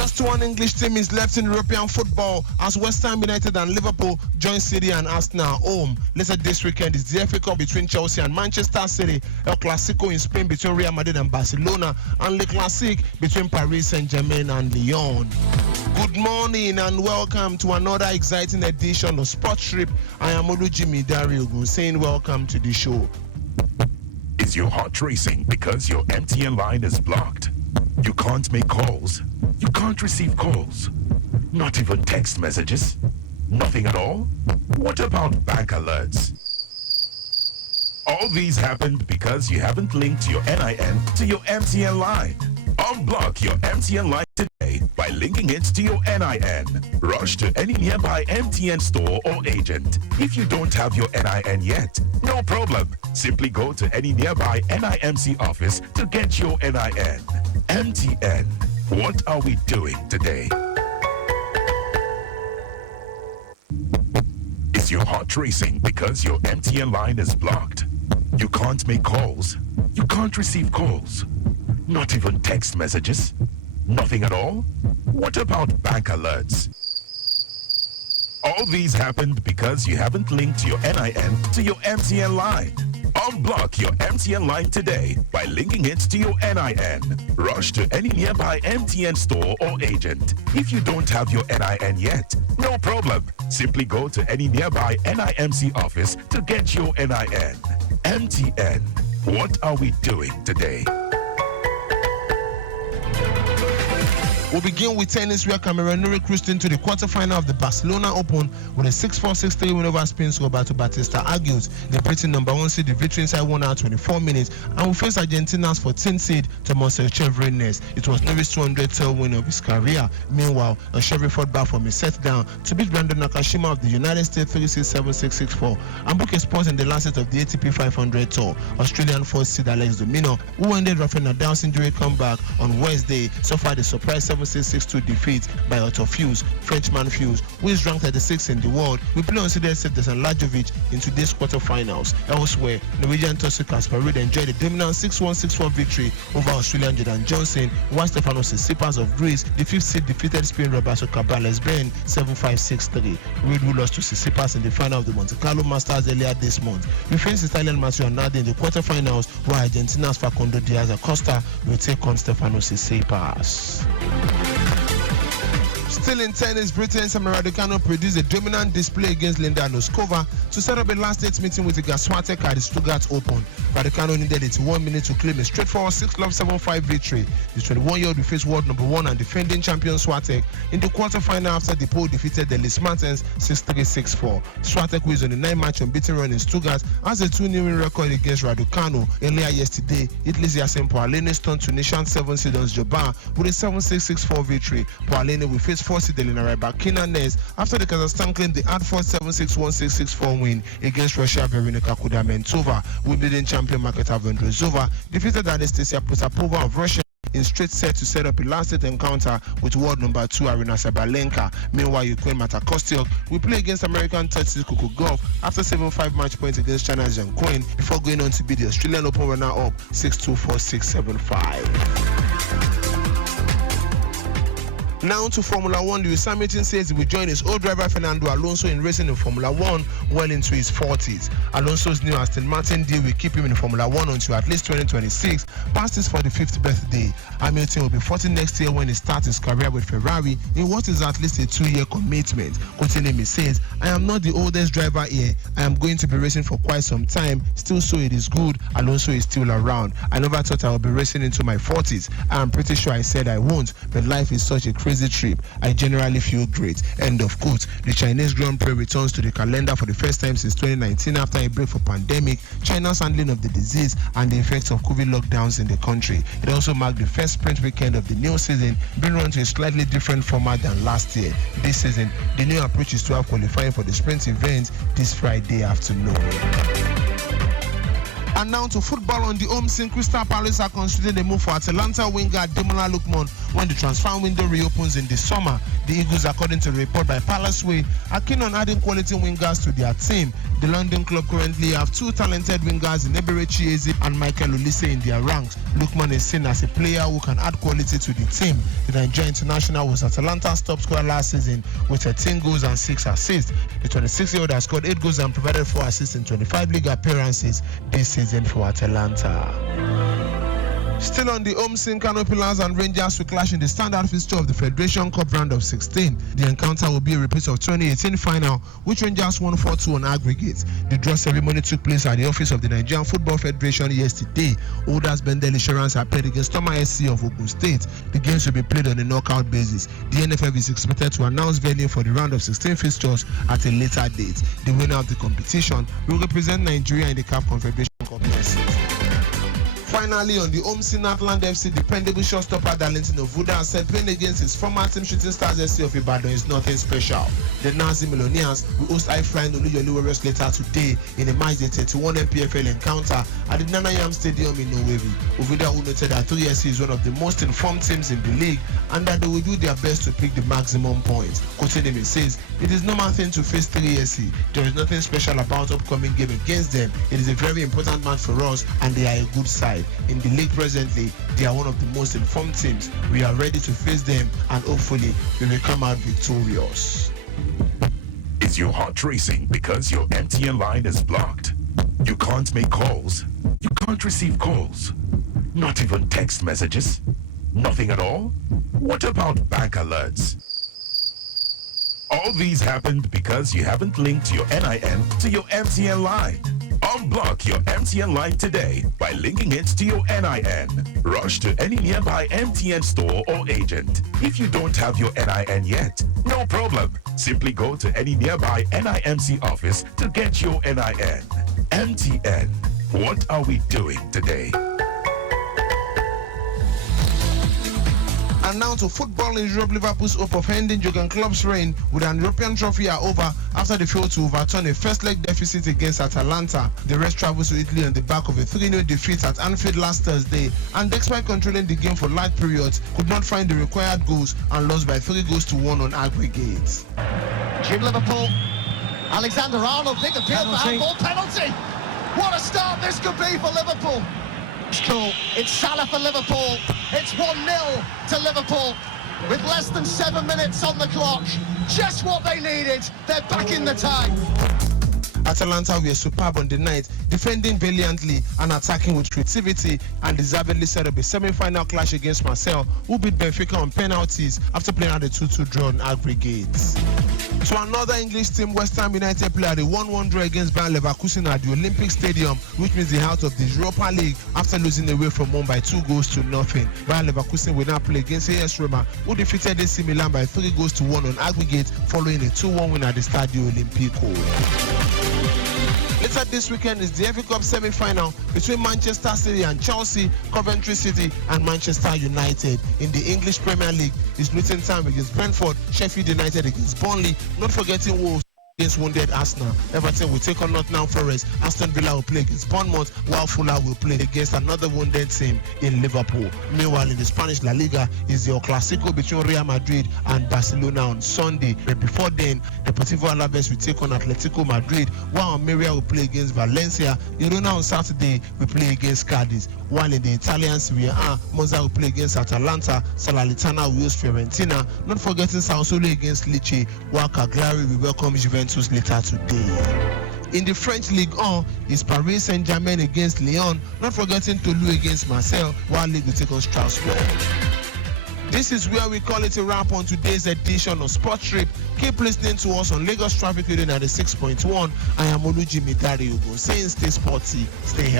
Just one English team is left in European football as West Ham United and Liverpool join City and Arsenal home. Later this weekend is the FA Cup between Chelsea and Manchester City, El Clasico in Spain between Real Madrid and Barcelona, and Le Classique between Paris Saint-Germain and Lyon. Good morning and welcome to another exciting edition of Sports Trip. I am Olujimi Dare-Ogun saying welcome to the show. Is your heart racing because your MTN line is blocked? You can't make calls. You can't receive calls. Not even text messages. Nothing at all? What about bank alerts? All these happened because you haven't linked your NIN to your MTN line. Unblock your MTN line today by linking it to your NIN. Rush to any nearby MTN store or agent. If you don't have your NIN yet, no problem. Simply go to any nearby NIMC office to get your NIN. MTN. What are we doing today? Is your heart racing because your MTN line is blocked? You can't make calls. You can't receive calls. Not even text messages. Nothing at all? What about bank alerts? All these happened because you haven't linked your NIN to your MTN line. Unblock your MTN line today by linking it to your NIN. Rush to any nearby MTN store or agent. If you don't have your NIN yet, no problem. Simply go to any nearby NIMC office to get your NIN. MTN. What are we doing today? We'll begin with tennis where Cameroon cruised into the quarterfinal of the Barcelona Open with a 6-4, 6-3 win over Spain's Roberto Batista Agut. The Britain number 1 seed, the victory inside 1 hour 24 minutes, and will face Argentina's 14th seed, Tomas Echevrenes. It was Nevis' 200th win of his career. Meanwhile, Echevre fought back from a set down to beat Brandon Nakashima of the United States 3-6, 7-6, 6-4 and book a spot in the last set of the ATP 500 Tour. Australian 4th seed Alex Domino, who ended Rafael Nadal's injury comeback on Wednesday, suffered a surprise 7-6, 6-2 defeat by Otto Fuse, Frenchman Fuse, who is ranked 36th in the world. We play on Cedar Set and Lajovic in today's quarterfinals. Elsewhere, Norwegian Tosi Kasper Ruud enjoyed a dominant 6-1, 6-4 victory over Australian Jordan Johnson, while Stefanos Tsitsipas of Greece, the 5th seed, defeated Spain Roberto Cabales Ben 7-5, 6-3. Ruud, who lost to Tsitsipas in the final of the Monte Carlo Masters earlier this month, we face Italian Matteo Nardi in the quarterfinals, while Argentina's Facundo Diaz Acosta will take on Stefanos Tsitsipas. Still in tennis, Britain's Emma Raducanu produced a dominant display against Linda Noskova to set up a last-date meeting with Iga Swiatek at the Stuttgart Open. Raducanu needed 81 minutes to claim a straightforward 6-love, 7-5 victory. The 21-year-old will face world number 1 and defending champion Swiatek in the quarterfinal after the Pole defeated the Liz Martens 6-3, 6-4. Swiatek, who is on a 9-match unbeaten run in Stuttgart, has a 2-0 win record against Raducanu. Earlier yesterday, Italy's Yacine Poalene stunned Tunisian 7-seed Joba with a 7-6, 6-4 victory. Poalene will face 4-seed Elena Rybakina next after the Kazakhstan claimed the hard-fought 7-6, 1-6, 6-4 win against Russia Veronika Kudermetova. Wimbledon champion Marketa Vondrousova defeated Anastasia Potapova of Russia in straight set to set up a last-set encounter with world number 2 Arina Sabalenka. Meanwhile, Ukraine Mata Kostyuk will play against American third-seed Coco Gauff after 7-5 match points against China's Zhang Qin before going on to beat the Australian Open runner-up 6-2, 4-6, 7-5. Now to Formula 1, Lewis Hamilton says he will join his old driver Fernando Alonso in racing in Formula 1 well into his 40s. Alonso's new Aston Martin deal will keep him in Formula 1 until at least 2026, past his 45th birthday. Hamilton will be 40 next year when he starts his career with Ferrari in what is at least a 2-year commitment. Quoting him, he says, "I am not the oldest driver here. I am going to be racing for quite some time. Still, so it is good. Alonso is still around. I never thought I would be racing into my 40s. I am pretty sure I said I won't, but life is such a crazy trip. I generally feel great." End of quote. The Chinese Grand Prix returns to the calendar for the first time since 2019 after a break for pandemic, China's handling of the disease, and the effects of COVID lockdowns in the country. It also marked the first sprint weekend of the new season, being run to a slightly different format than last year. This season, the new approach is to have qualifying for the sprint event this Friday afternoon. And now to football on the home scene. Crystal Palace are considering a move for Atalanta winger Ademola Lookman when the transfer window reopens in the summer. The Eagles, according to the report by Palace Way, are keen on adding quality wingers to their team. The London club currently have two talented wingers in Eberechi Eze and Michael Olise in their ranks. Lookman is seen as a player who can add quality to the team. The Nigerian international was Atalanta's top scorer last season with 13 goals and 6 assists. The 26-year-old has scored 8 goals and provided 4 assists in 25 league appearances this season for Atalanta. Still on the home scene, Kano Pillars and Rangers will clash in the standard fixture of the Federation Cup round of 16. The encounter will be a repeat of 2018 final, which Rangers won 4-2 on aggregate. The draw ceremony took place at the office of the Nigerian Football Federation yesterday. Holders Bendel Insurance are played against Toma SC of Ogun State. The games will be played on a knockout basis. The NFF is expected to announce venue for the round of 16 fixtures at a later date. The winner of the competition will represent Nigeria in the CAF Confederation Cup next season. Finally, on the home scene, Atland FC dependable shotstopper Darlington Ovuda has said playing against his former team Shooting Stars SC of Ibadan is nothing special. The Nazi Millionaires will host high-flying Oluyole Warriors later today in a match day 31 MPFL encounter at the Nana Yam Stadium in Owerri. Ovuda, who noted that 3SC is one of the most informed teams in the league and that they will do their best to pick the maximum points. Quoting him, he says, "It is normal thing to face 3SC. There is nothing special about upcoming game against them. It is a very important match for us and they are a good side. In the league presently, they are one of the most informed teams. We are ready to face them and hopefully we will come out victorious." Is your heart racing because your MTN line is blocked? You can't make calls. You can't receive calls. Not even text messages. Nothing at all? What about bank alerts? All these happened because you haven't linked your NIN to your MTN line. Unblock your MTN line today by linking it to your NIN. Rush to any nearby MTN store or agent. If you don't have your NIN yet, no problem. Simply go to any nearby NIMC office to get your NIN. MTN. What are we doing today? And now to football in Europe. Liverpool's hope of ending Jurgen Klopp's reign with an European trophy are over after they failed to overturn a first leg deficit against Atalanta. The rest travels to Italy on the back of a 3-0 defeat at Anfield last Thursday, and despite controlling the game for large periods, could not find the required goals and lost by 3-1 on aggregate. Jim Liverpool, Alexander-Arnold, big appeal for handball penalty. What a start this could be for Liverpool. It's cool. It's Salah for Liverpool. It's 1-0 to Liverpool with less than 7 minutes on the clock. Just what they needed. They're back in the tie. Atalanta were superb on the night, defending valiantly and attacking with creativity, and deservedly set up a semi-final clash against Marseille, who beat Benfica on penalties after playing at a 2-2 draw on aggregates. So another English team, West Ham United, played a 1-1 draw against Bayer Leverkusen at the Olympic Stadium, which means they're out of the Europa League after losing away from home by 2-0. Bayer Leverkusen will now play against AS Roma, who defeated AC Milan by 3-1 on aggregate following a 2-1 win at the Stadio Olimpico. Later this weekend is the FA Cup semi-final between Manchester City and Chelsea, Coventry City and Manchester United. In the English Premier League, it's Luton Town against Brentford, Sheffield United against Burnley, not forgetting Wolves against wounded Arsenal. Everton will take on Nottingham Forest. Aston Villa will play against Bournemouth, while Fulham will play against another wounded team in Liverpool. Meanwhile, in the Spanish La Liga is the El Clasico between Real Madrid and Barcelona on Sunday. But before then, Deportivo Alaves will take on Atletico Madrid, while Almeria will play against Valencia. Girona on Saturday will play against Cadiz, while in the Italian Serie A, Monza will play against Atalanta, Salernitana will host Fiorentina, not forgetting Sassuolo against Lecce, while Cagliari will welcome Juventus later today. In the French Ligue 1 is Paris Saint-Germain against Lyon, not forgetting Toulouse against Marseille, while Ligue will take on Strasbourg. This is where we call it a wrap on today's edition of Sports Trip. Keep listening to us on Lagos Traffic Radio 96.1. I am Olujimi Dare-Ogun, saying stay sporty, stay healthy.